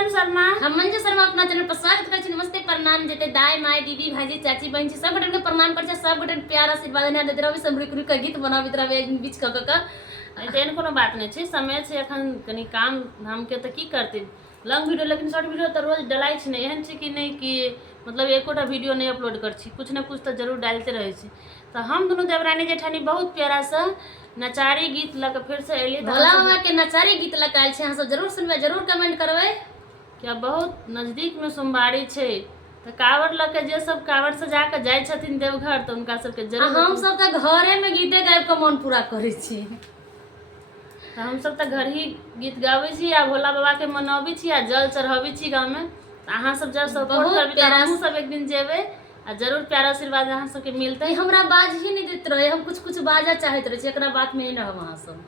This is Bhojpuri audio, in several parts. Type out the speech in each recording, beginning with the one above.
किरण शर्मा। हम मंजू शर्मा अपना चैनल पर स्वागत करछी। नमस्ते प्रणाम जेते दाई माई दीदी भाईजी चाची बहन छी सब बटन के प्रणाम करछी। सब बटन प्यार आशीर्वाद ने देत रहबे। समरी कुरी का गीत बनाबे रहबे बीच का एहन कोनो बात नहीं छै। समय छै एखन कनी काम धाम के त की करते लॉन्ग वीडियो, लेकिन शॉर्ट वीडियो त रोज डलाई छै। नहीं एहन छै कि नहीं कि मतलब एकोटा वीडियो नहीं अपलोड कर छी, कुछ ना कुछ तो जरूर डालते रहे छी। तो हम दोनों देवरानी जेठानी बहुत प्यारा सा नचारी गीत लग फिर से एली। भोला बाबा के नचारी गीत लग आयल छै। सब जरूर सुनबे, जरूर कमेंट करबे। क्या बहुत नजदीक में सोमवारी छै तो कावड़ लके जे सब कावड़ सजा के जाय छथिन देवघर तो उनका सबके जरूर हम सब त घरे में गीते गायब के मन पूरा करे छी। तो हम सब त घर ही गीत गावे छी आ भोला बाबा के मनाबी छी आ जल चढ़ाबी छी गांव में। अहाँ सब जब सपोर्ट करबी त हम सब एक दिन जेबे आ जरूर प्यार आशीर्वाद अहाँ सबके मिलते। हमरा बाज ही नहीं देत रहे, हम कुछ कुछ बाजा चाहत रहे छी, एकरा बात में नहीं रहब अहाँ सब।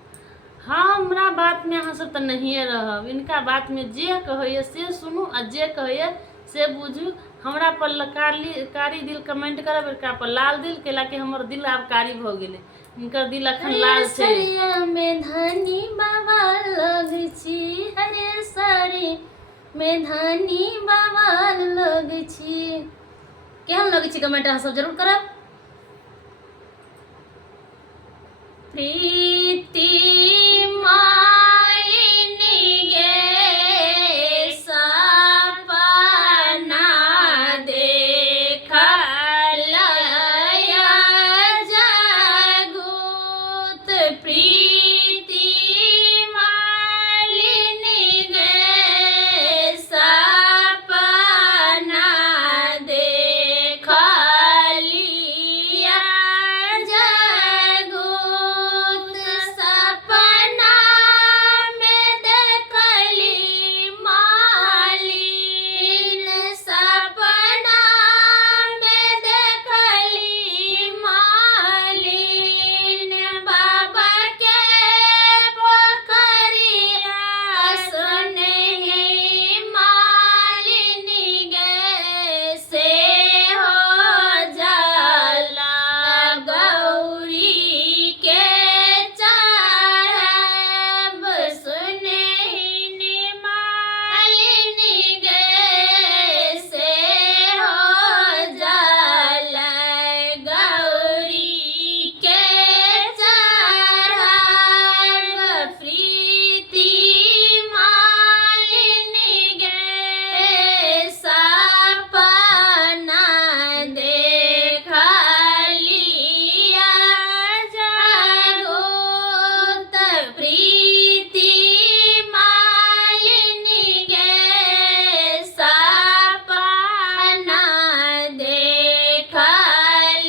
हाँ, हमरा बात में अहाँ सब त नहीं रहब। इनका बात में जे कहैए से सुनू आ जे कहैए से बुझू। हमरा पर कारी दिल कमेंट करब, एकरा पर लाल दिल केला के हमर दिल आब कारी भ गेले। इनकर दिल अखन लाल छै। सरिया में धनी बाबा लग छी, हरे साड़ी में धनी बाबा लग छी। केहन लगे छी कमेंट अहाँ सब जरूर करब। प्रीति मालिनी गे सपना देखल जगुत। प्रीति मालिनी गे सपना देखलिया जगुत। सपना में देखली मालिन, सपना में देखली मालिन। बाबा के पोखरिया सुनहि मालिनी गे से हो जाला गौरी के चढ़ब। सुनहि मालिनी गे से हो जाला गौरी के चढ़ब। प्रीति मालिनी गे सपना देखलिया जगुत। प्रीति मालिनी गे सपना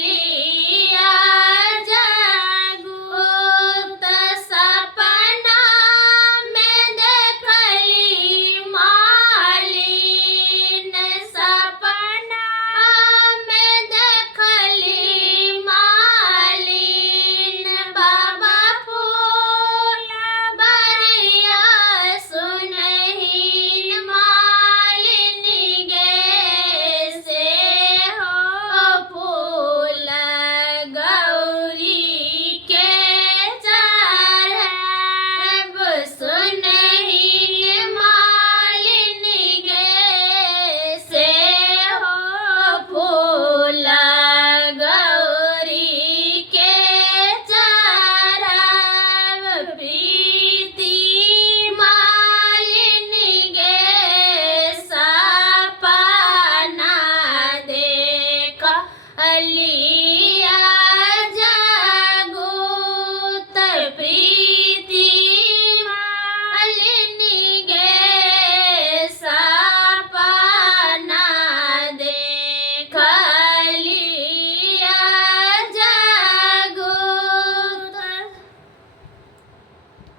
देखलिया जगुत। सपना में देखली मालिन, सपना में देखली मालिन। बाबा फूल बरिया सुनहि मालिनी गे से हो फूल गौरी के चढ़ब। सुनहि मालिनी गे से हो फूल गौरी के चढ़ब। प्रीति मालिनी गे सपना देखली